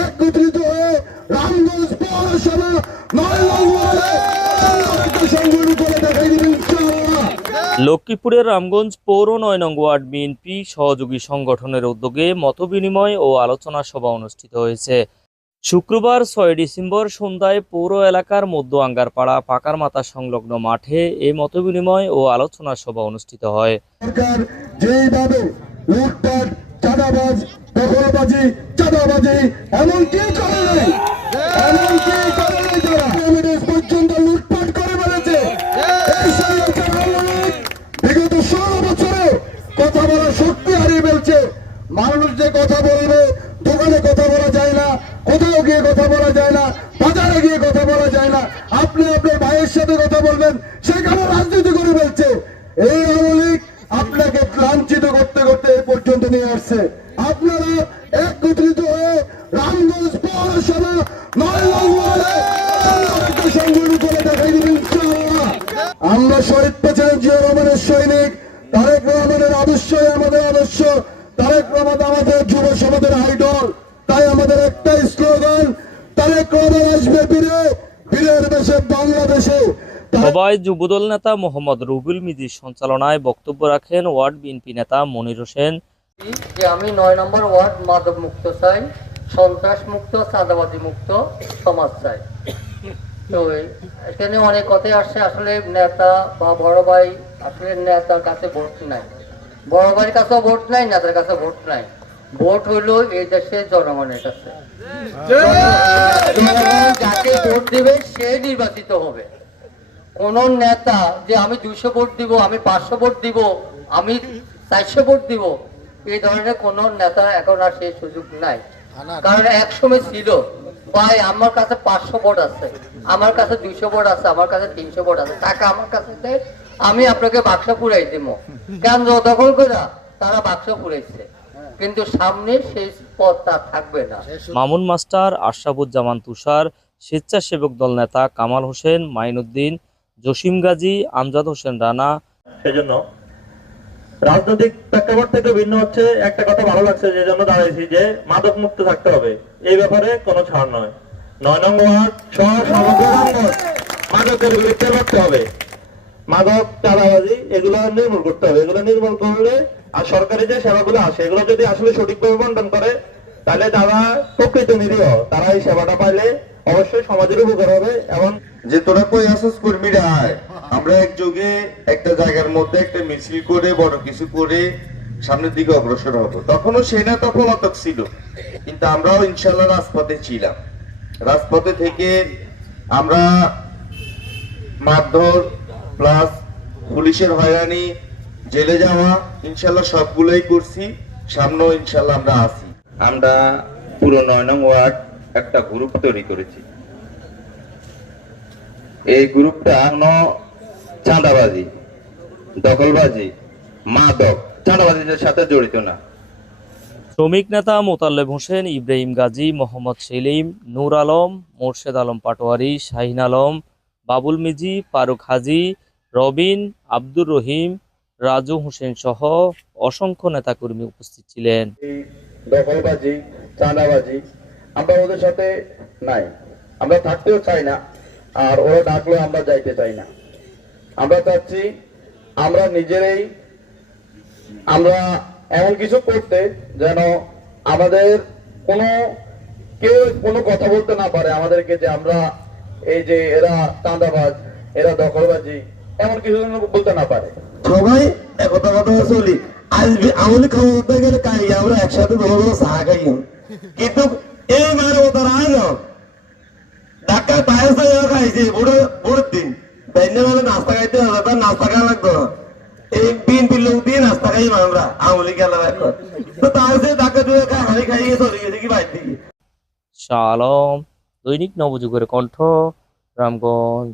একত্রিত হয়ে রামগঞ্জ পৌরসভা লক্ষ্মীপুরের রামগঞ্জ পৌর নয় নং ওয়ার্ড বিএনপি সহযোগী সংগঠনের উদ্যোগে মতবিনিময় ও আলোচনা সভা অনুষ্ঠিত হয়েছে। শুক্রবার ছয় ডিসেম্বর সন্ধ্যায় পৌর এলাকার মধ্য আঙ্গারপাড়া পাকার মাথা সংলগ্ন মাঠে এই মতবিনিময় ও আলোচনা সভা অনুষ্ঠিত হয়। সরকার যেইভাবে লুটপাট চাঁদাবাজ দখলবাজি চাঁদাবাজি এমনকি করে নাই। এমনকি করে নাই তারা পর্যন্ত লুটপাট করে বেড়েছে বিগত ষোলো বছরে কথা বলার শক্তি হারিয়ে ফেলছে। মানুষ যে কথা বলবে, দোকানে কথা বলা যায় না, কোথাও গিয়ে কথা বলা যায় না, বাজারে গিয়ে কথা বলা যায় না। আপনি আপনার ভাইয়ের সাথে কথা বলবেন, সেখানে রাজনীতি করে ফেলছে। এই আওয়ামী আপনাকে লাঞ্ছিত করতে করতে এই পর্যন্ত নিয়ে আসছে। আপনারা রামগঞ্জ পৌরসভা নয়গঞ্জ সংগঠিত করে দেখাই দিবেন আমরা শহীদ প্রেসিডেন্ট জিয়া রহমানের সৈনিক তারেক রহমানের আদর্শই আমাদের আদর্শ তারেক রহমান আমাদের যুব সমাজের আইডল তাই আমাদের একটাই স্লোগান তারেক রহমান আসবে বীরে বীরের দেশে বাংলাদেশে। সভায় যুবদল নেতা মোহাম্মদ রুবুল মিজির সঞ্চালনায় বক্তব্য রাখেন ওয়ার্ড বিএনপি নেতা মনির হোসেন। যে আমি নয় নম্বর ওয়ার্ড মাদক মুক্ত চাই সন্ত্রাস মুক্ত চাঁদাবাজি মুক্ত সমাজ চাই। তো এখানে অনেক কথাই আসছে। আসলে নেতা বা বড় ভাই আসলে নেতার কাছে ভোট নাই। বড় ভাইয়ের কাছেও ভোট নাই, নেতার কাছে ভোট নাই। ভোট হইল এই দেশের জনগণের কাছে। যাকে ভোট দিবে, সে নির্বাচিত হবে। কোন নেতা যে আমি দুশো ভোট দিব, আমি পাঁচশো ভোট দিব, আমি চারশো ভোট দিব, এই ধরনের কোন নেতা এখন আর সেই সুযোগ নাই। কারণ এক সময় ছিল ভাই আমার কাছে পাঁচশো ভোট আছে আমার কাছে দুইশো ভোট আছে আমার কাছে তিনশো ভোট আছে টাকা আমার কাছে আমি আপনাকে বাক্স পুরাই দিব কেন দখল করে তারা বাক্স পুরাইছে। কিন্তু সামনে সেই পথ তার থাকবে না। মামুন মাস্টার আশরাফুজ্জামান তুষার স্বেচ্ছাসেবক দল নেতা কামাল হোসেন মাইনুদ্দিন জসিম গাজী আমজাদ হোসেন রানা। সেজন্য রাজনৈতিক প্রেক্ষাপট থেকে ভিন্ন হচ্ছে, একটা কথা ভালো লাগছে যে জন্য দাঁড়াইছি যে মাদক মুক্ত থাকতে হবে। এই ব্যাপারে কোনো ছাড় নয়। নয় নং মাদকের বিরুদ্ধে লড়তে হবে। মাদক, চাঁদাবাজি, এগুলো নির্মূল করতে হবে। এগুলো নির্মূল করলে আর সরকারি যে সেবাগুলো আসে, এগুলো যদি আসলে সঠিকভাবে বন্টন করে, তাহলে তারা প্রকৃত নিরীহ। তারা এই সেবাটা পাইলে অবশ্যই সমাজের উপকার হবে এবং যে তোরা কই আসস কর্মীরা আয়। আমরা একযোগে একটা জায়গার মধ্যে একটা মিছিল করে, বড় কিছু করে সামনের দিকে অগ্রসর হব। তখনও সেনা তফলতক ছিল। কিন্তু আমরাও ইনশাল্লাহ রাজপথে ছিলাম। রাজপথে থেকে আমরা মারধর প্লাস পুলিশের হয়রানি, জেলে যাওয়া ইনশাল্লাহ সবগুলোই করছি। সামনেও ইনশাল্লাহ আমরা আছি। আমরা পুরো নয় নং ওয়ার্ড একটা গ্রুপ তৈরি করেছি। এই গ্রুপটা ন চাঁদাবাজি দখলবাজি মাদক। চাঁদাবাজিদের সাথে জড়িত না। শ্রমিক নেতা মোতাল্লেব হোসেন ইব্রাহিম গাজী মোহাম্মদ সেলিম নূর আলম মোর্শেদ আলম পাটোয়ারি শাহিন আলম বাবুল মিজি ফারুক হাজি রবিন আব্দুর রহিম রাজু হোসেন সহ অসংখ্য নেতাকর্মী উপস্থিত ছিলেন। দখলবাজি চাঁদাবাজি আমরা ওদের সাথে নাই। আমরা থাকতেও চাই না। আর ওরা ডাকলেও আমরা যাইতে চাই না। আমরা চাচ্ছি, আমরা নিজেরাই, আমরা এমন কিছু করতে যেন আমাদের কোনো কেউ কোনো কথা বলতে না পারে আমাদেরকে যে আমরা এই যে এরা চাঁদাবাজ, এরা দখলবাজি, এমন কিছু যেন বলতে না পারে। সবাই একতা কথা চলি আসবে আমাদের ক্ষমতা গেলে কাই, আমরা একসাথে ভালো চা খাই কিন্তু এই মায়ের মতো রায় ঢাকায় পায়েস খাইছি। বুড়ো বুড়োর দিন। তাইলে মানে নাস্তা খাইতে হবে নাস্তা খাওয়া লাগতো এই বিএনপির লোক দিয়ে নাস্তা খাই আমরা, আমলি গেলাম এখন। তো তার যে ঢাকা দুয়ে হানি খাইয়ে চলে গেছে কি বাইর দিকে শালম, দৈনিক নবযুগের কণ্ঠ রামগঞ্জ